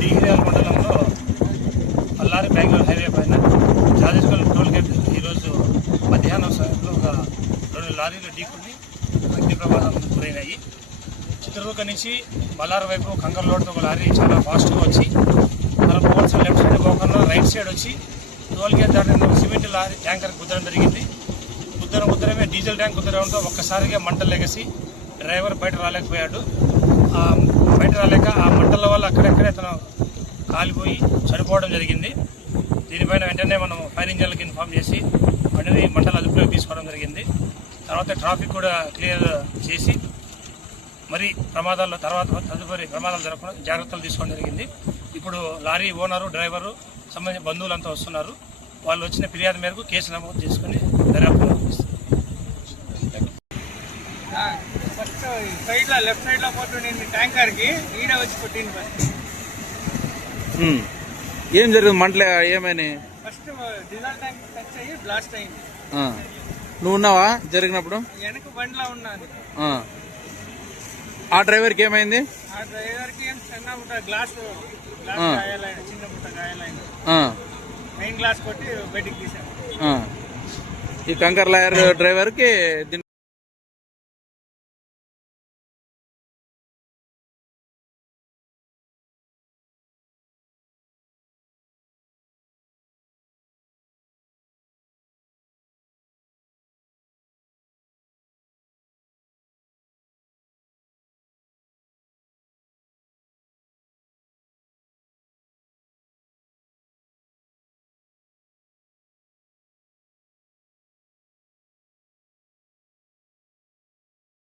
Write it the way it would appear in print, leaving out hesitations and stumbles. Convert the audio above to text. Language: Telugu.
డిగిరియాల మండలంలో అల్లారి బెంగళూరు హైవే పైన జాజేశ్వరం టోల్ గేట్ ఈరోజు మధ్యాహ్నం సమయంలో ఒక 2 లారీలు ఢీకొని అగ్ని ప్రమాదం గురైనాయి. చిత్రదుర్గ నుంచి బళ్ళారి వైపు కంకర్లోడ్తో ఒక లారీ చాలా ఫాస్ట్గా వచ్చి మనం పోవాల్సిన లెఫ్ట్ సైడ్ పోకుండా రైట్ సైడ్ వచ్చి టోల్ గేట్ దాటిన సిమెంట్ లారీ ట్యాంకర్ కుదరడం జరిగింది. ఉత్తరమే డీజిల్ ట్యాంక్ కుదరడంతో ఒక్కసారిగా మంటలు లెగసి డ్రైవర్ బయట రాలేకపోయాడు. బయట రాలేక ఆ మంటల వల్ల అక్కడెక్కడే అతను కాలిపోయి చనిపోవడం జరిగింది. దీనిపైన వెంటనే మనం ఫైర్ ఇంజన్లకు ఇన్ఫార్మ్ చేసి బండిని మంటలు అదుపులోకి తీసుకోవడం జరిగింది. తర్వాత ట్రాఫిక్ కూడా క్లియర్ చేసి మరి తదుపరి ప్రమాదాలు జరగకుండా జాగ్రత్తలు తీసుకోవడం జరిగింది. ఇప్పుడు లారీ ఓనరు డ్రైవరు సంబంధించిన బంధువులంతా వస్తున్నారు. వాళ్ళు వచ్చిన ఫిర్యాదు మేరకు కేసు నమోదు చేసుకుని దర్యాప్తు ఫస్ట్ సైడ్ లో లెఫ్ట్ సైడ్ లో పోతుండే ట్యాంకర్ కి ఈడ వచ్చి కొట్టింది. ఏం జరిగింది? మంటలు ఏమైనా? ఫస్ట్ డీజిల్ ట్యాంక్ టచ్ అయ్యి బ్లాస్ట్ అయింది. నువ్వు ఉన్నావా జరిగినప్పుడు? వెనక బండిలో ఉన్నాను. ఆ డ్రైవర్ కి ఏమైంది? ఆ డ్రైవర్ కి చిన్న పుట్ట గ్లాస్ గాయాలైన, చిన్న పుట్ట గాయాలైన, మెయిన్ గ్లాస్ కొట్టి బయటికి తీసాను. ఈ కంకర్ లాయర్ డ్రైవర్ కి